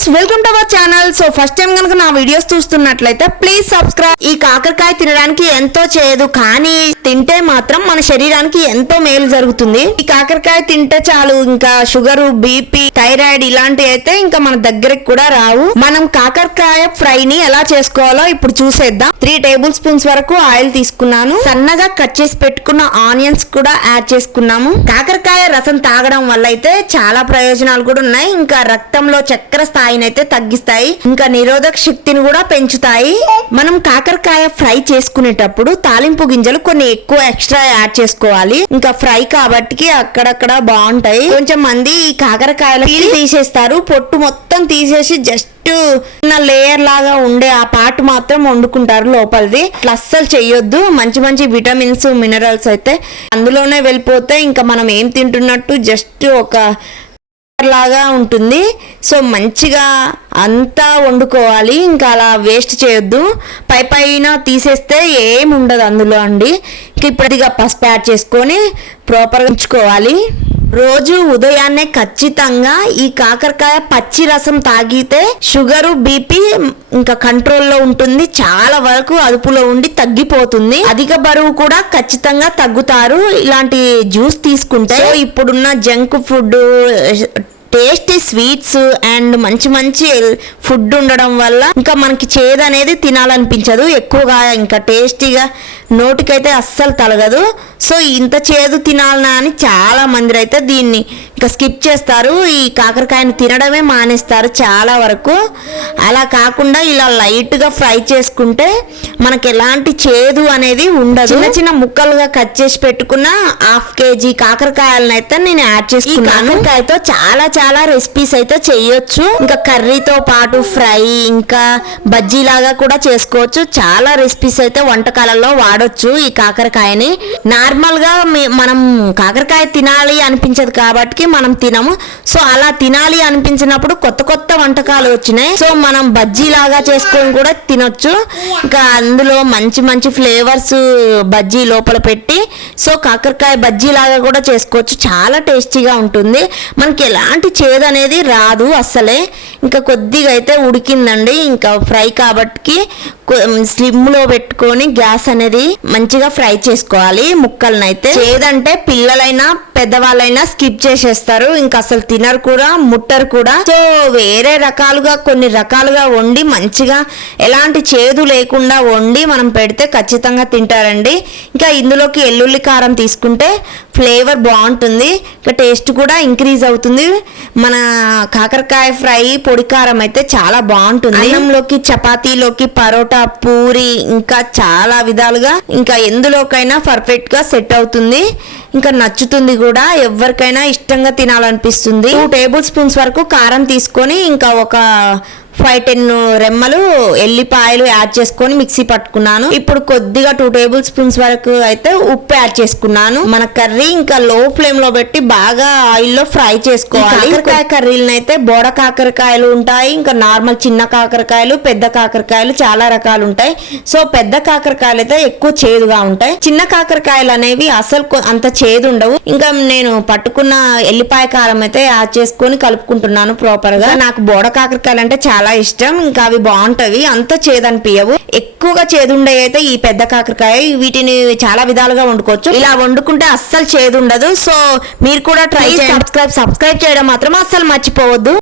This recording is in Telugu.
Friends, welcome to our channel. So first time కనుక నా వీడియోస్ చూస్తున్నట్లయితే ప్లీజ్ సబ్స్క్రైబ్. ఈ కాకరకాయ తినడానికి ఎంతో చేయదు, కానీ తింటే మాత్రం మన శరీరానికి ఎంతో మేలు జరుగుతుంది. ఈ కాకరకాయ తింటే చాలు, ఇంకా షుగర్, బీపీ, థైరాయిడ్ ఇలాంటివి అయితే ఇంకా మన దగ్గరికి కూడా రావు. మనం కాకరకాయ ఫ్రైని ఎలా చేసుకోవాలో ఇప్పుడు చూసేద్దాం. 3 టేబుల్ స్పూన్స్ వరకు ఆయిల్ తీసుకున్నాను. సన్నగా కట్ చేసి పెట్టుకున్న ఆనియన్స్ కూడా యాడ్ చేసుకున్నాము. కాకరకాయ రసం తాగడం వల్ల అయితే చాలా ప్రయోజనాలు కూడా ఉన్నాయి. ఇంకా రక్తంలో చక్కెర స్థాయిని అయితే తగ్గిస్తాయి, ఇంకా నిరోధక శక్తిని కూడా పెంచుతాయి. మనం కాకరకాయ ఫ్రై చేసుకునేటప్పుడు తాలింపు గింజలు కొన్ని ఎక్కువ ఎక్స్ట్రా యాడ్ చేసుకోవాలి. ఇంకా ఫ్రై కాబట్టి అక్కడక్కడ బాగుంటాయి. కొంచెం మంది ఈ కాకరకాయలు తీసేస్తారు, పొట్టు మొత్తం తీసేసి జస్ట్ లేయర్ లాగా ఉండే ఆ పార్ట్ మాత్రం వండుకుంటారు లోపలిది. అస్సలు చెయ్యొద్దు. మంచి మంచి విటమిన్స్, మినరల్స్ అయితే అందులోనే వెళ్ళిపోతే ఇంకా మనం ఏం తింటున్నట్టు జస్ట్ ఒక లాగా ఉంటుంది. సో మంచిగా అంతా వండుకోవాలి, ఇంకా అలా వేస్ట్ చేయొద్దు. పైన తీసేస్తే ఏం ఉండదు అందులో అండి. ఇప్పుడుగా పసుపు యాడ్ చేసుకొని ప్రాపర్గా ఉంచుకోవాలి. రోజు ఉదయాన్నే ఖచ్చితంగా ఈ కాకరకాయ పచ్చి రసం తాగితే షుగరు, బీపీ ఇంకా కంట్రోల్లో ఉంటుంది. చాలా వరకు అదుపులో ఉండి తగ్గిపోతుంది. అధిక బరువు కూడా ఖచ్చితంగా తగ్గుతారు ఇలాంటి జ్యూస్ తీసుకుంటే. ఇప్పుడున్న junk food, tasty sweets and మంచి మంచి ఫుడ్ ఉండడం వల్ల ఇంకా మనకి చేదు అనేది తినాలనిపించదు ఎక్కువగా. ఇంకా టేస్టీగా నోటికైతే అస్సలు తలగదు. సో ఇంత చేదు తినాలనా అని చాలా మంది అయితే దీన్ని ఇంకా స్కిప్ చేస్తారు. ఈ కాకరకాయని తినడమే మానేస్తారు చాలా వరకు. అలా కాకుండా ఇలా లైట్గా ఫ్రై చేసుకుంటే మనకి ఎలాంటి చేదు అనేది ఉండదు. చిన్న చిన్న ముక్కలుగా కట్ చేసి పెట్టుకున్న 1/2 kg కాకరకాయలను అయితే నేను యాడ్ చేసుకున్నాను. కాకరకాయతో చాలా చాలా రెసిపీస్ అయితే చేయొచ్చు. ఇంకా కర్రీతో పాటు ఫ్రై, ఇంకా బజ్జీ లాగా కూడా చేసుకోవచ్చు. చాలా రెసిపీస్ అయితే వంటకాలలో వాడొచ్చు ఈ కాకరకాయని. నార్మల్ గా మనం కాకరకాయ తినాలి అనిపించదు కాబట్టి మనం తినము. సో అలా తినాలి అనిపించినప్పుడు కొత్త కొత్త వంటకాలు వచ్చినాయి. సో మనం బజ్జీ లాగా చేసుకొని కూడా తినొచ్చు. ఇంకా అందులో మంచి మంచి ఫ్లేవర్స్ బజ్జీ లోపల పెట్టి సో కాకరకాయ బజ్జీ లాగా కూడా చేసుకోవచ్చు. చాలా టేస్టీగా ఉంటుంది. మనకి ఎలాంటి చేదు అనేది రాదు అస్సలే. ఇంకా కొద్దిగా అయితే ఉడికిందండి. ఇంకా ఫ్రై కాబట్టి స్లిమ్ లో పెట్టుకొని గ్యాస్ అనేది మంచిగా ఫ్రై చేసుకోవాలి ముక్కలను అయితే. చేదంటే పిల్లలైనా పెద్దవాళ్ళైనా స్కిప్ చేసేస్తారు, ఇంకా అసలు తినరు కూడా, ముట్టరు కూడా. సో వేరే రకాలుగా కొన్ని రకాలుగా వండి మంచిగా ఎలాంటి చేదు లేకుండా వండి మనం పెడితే ఖచ్చితంగా తింటారండి. ఇంకా ఇందులోకి ఎల్లుల్లి కారం తీసుకుంటే ఫ్లేవర్ బాగుంటుంది, ఇంకా టేస్ట్ కూడా ఇంక్రీజ్ అవుతుంది. మన కాకరకాయ ఫ్రై పొడి కారం అయితే చాలా బాగుంటుంది. అన్నంలోకి, చపాతీలోకి, పరోటా, పూరి, ఇంకా చాలా విధాలుగా ఇంకా ఎందులోకైనా పర్ఫెక్ట్ గా సెట్ అవుతుంది. ఇంకా నచ్చుతుంది కూడా, ఎవరికైనా ఇష్టంగా తినాలనిపిస్తుంది. 2 టేబుల్ స్పూన్స్ వరకు కారం తీసుకొని ఇంకా ఒక 5-10 రెమ్మలు ఎల్లిపాయలు యాడ్ చేసుకొని మిక్సీ పట్టుకున్నాను. ఇప్పుడు కొద్దిగా 2 టేబుల్ స్పూన్స్ వరకు అయితే ఉప్పు యాడ్ చేసుకున్నాను. మన కర్రీ ఇంకా లో ఫ్లేమ్ లో పెట్టి బాగా ఆయిల్ లో ఫ్రై చేసుకోవాలి. కాకరకాయ కర్రీలను అయితే బోడ కాకరకాయలు ఉంటాయి, ఇంకా నార్మల్ చిన్న కాకరకాయలు, పెద్ద కాకరకాయలు చాలా రకాలు ఉంటాయి. సో పెద్ద కాకరకాయలు అయితే ఎక్కువ చేదుగా ఉంటాయి. చిన్న కాకరకాయలు అనేవి అసలు అంత చేదు ఉండవు. ఇంకా నేను పట్టుకున్న ఎల్లిపాయ కారం అయితే యాడ్ చేసుకొని కలుపుకుంటున్నాను ప్రాపర్ గా. నాకు బోడ కాకరకాయలు అంటే చాలా ఇష్టం, ఇంకా అవి బాగుంటవి, అంత చేదనిపించవు. ఎక్కువగా చేదుండే అయితే ఈ పెద్ద కాకరకాయ. వీటిని చాలా విధాలుగా వండుకోవచ్చు. ఇలా వండుకుంటే అస్సలు చేదు ఉండదు. సో మీరు కూడా ట్రై చేయండి. సబ్స్క్రైబ్ చేయడం మాత్రం అస్సలు మర్చిపోవద్దు.